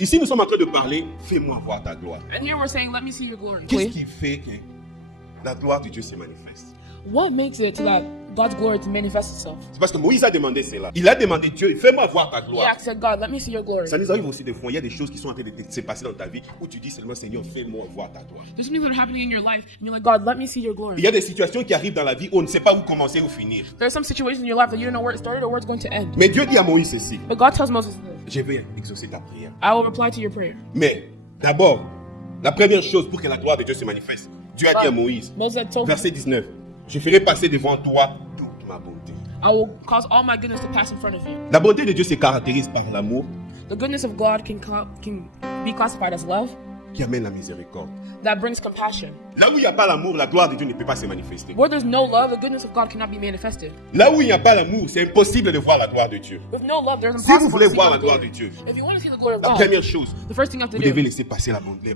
Ici, nous sommes en train de parler, fais-moi voir ta gloire. And here we're saying, let me see your glory. Qu'est-ce qui fait que la gloire de Dieu se manifeste? What makes it to that God's glory to manifest itself? C'est parce que Moïse a demandé cela. Il a demandé Dieu, fais-moi voir ta He gloire. said, God, let me see your glory. Ça nous arrive aussi des fois, il y a des choses qui sont en train de se passer dans ta vie où tu dis seulement, Seigneur, fais-moi voir ta gloire. There's some things that are happening in your life, and you're like, God, let me see your Il glory. y a des situations qui arrivent dans la vie où on ne sait pas où commencer ou finir. There's some situations in your life that you don't know where it started or where it's going to end. Mais Dieu dit à Moïse ceci, But God tells Moses this, je vais exaucer ta prière. I will reply to your prayer. Mais d'abord, la première chose pour que la gloire de Dieu se manifeste, Dieu a dit à Moïse, Moses had told him, verset 19, je ferai passer devant toi toute ma bonté. I will cause all my goodness to pass in front of you. La bonté de Dieu se caractérise par l'amour The goodness of God can be classified as love qui amène la miséricorde. that brings compassion. Là où il n'y a pas l'amour, la gloire de Dieu ne peut pas se manifester. Where there's no love, the goodness of God cannot be manifested. Là où il n'y a pas l'amour, c'est impossible de voir la gloire de Dieu. With no love, there's Si vous impossible voulez to see voir la God's gloire de glory. Dieu, If you want to see the glory of la God, première chose, the first thing you have to vous devez do, laisser passer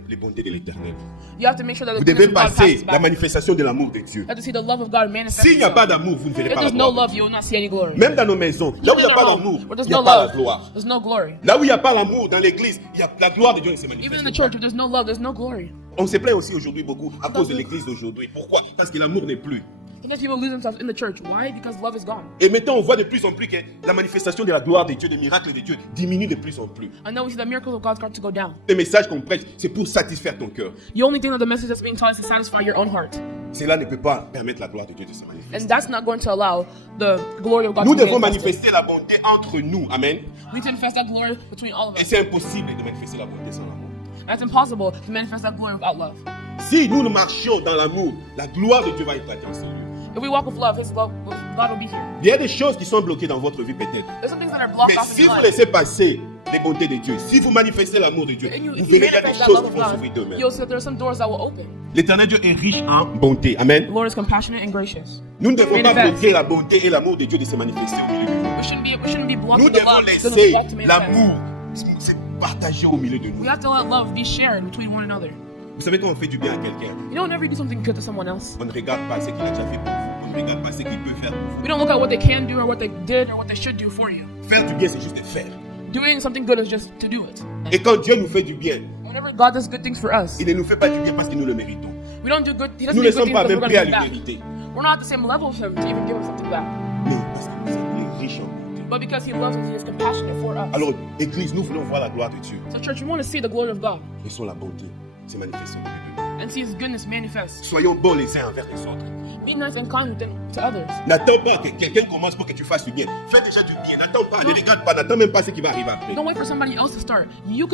les bontés de l'Éternel. you have to make sure that the Vous goodness devez of God passer passes la back. manifestation de l'amour de Dieu. You have to see the love of God manifest. S'il n'y a itself. pas d'amour, vous ne verrez If pas la there's no gloire de love, Dieu. you will not see any glory. Même dans nos maisons, là où il n'y Even a in pas our home, d'amour, where il there's n'y a no pas la love, gloire. there's no glory. Là où il n'y a pas l'amour dans l'église, la gloire de Dieu ne se Even in manifeste the pas. church, if there's no love, there's no glory. On se plaint aussi aujourd'hui beaucoup à cause de l'église d'aujourd'hui. Pourquoi? Parce que l'amour n'est plus. Sometimes people lose themselves in the church. Why? Because love is gone. Et maintenant, on voit de plus en plus que la manifestation de la gloire de Dieu, des miracles de Dieu, diminue de plus en plus. I know we see the miracles of God start to go down. Les messages qu'on prêche, c'est pour satisfaire ton cœur. The only thing that the message that's being taught is to satisfy your own heart. Cela ne peut pas permettre la gloire de Dieu de se manifester. And that's not going to allow the glory of God Nous to be devons manifested. manifester la bonté entre nous. Amen. We need to manifest that glory between all of Et us. c'est impossible de manifester la bonté sans l'amour. That's impossible to manifest that glory without love. Si nous marchions dans l'amour, la gloire de Dieu va éclater en ce lieu. If we walk with love, His love, God will be here. Il y a des choses qui sont bloquées dans votre vie peut-être. There's some things that are blocked Mais off in si your vous life. laissez passer les bontés de Dieu, si vous manifestez l'amour de Dieu, And vous if you verrez il y a des manifest that choses love qui of vont s'ouvrir God, d'eux-mêmes. you'll see that there are some doors that will open. L'éternel Dieu est riche en bonté. Amen. The Lord is compassionate and gracious. Nous ne devons pas Manifest. bloquer la bonté et l'amour de Dieu de se manifester au milieu de nous. We shouldn't be blocking Nous the devons love because of laisser God to manifest. l'amour se partager au milieu de nous. We have to let love be shared between one another. Vous savez quand on fait du bien à quelqu'un, You know, whenever you do something good to someone else, on ne regarde pas ce qu'il a déjà fait pour vous. On ne regarde pas ce qu'il peut faire pour vous. we don't look at what they can do or what they did or what they should do for you. Faire du bien, c'est juste de faire. Doing something good is just to do it. Et quand Dieu nous fait du bien, Whenever God does good things for us, il ne nous fait pas du bien parce que nous le méritons. we don't do good. He doesn't Nous do ne good sommes things pas because même we're prêts à going le to give back. mériter. We're not at the same level as Him to even give Him something back. Non, parce qu'il est riche en bonté. But because He loves us, He is compassionate for us. Alors, Église, nous voulons voir la gloire de Dieu. So, church, we want to see the glory of God Laissons la bonté se manifester au milieu de nous. and see His goodness manifest. Soyons bons les uns envers les autres. Be nice and kind to others. N'attends pas que quelqu'un commence pour que tu fasses du bien. Fais déjà du bien. N'attends pas, ne regarde pas, n'attends même pas ce qui va arriver après. Don't wait for somebody else to start. You can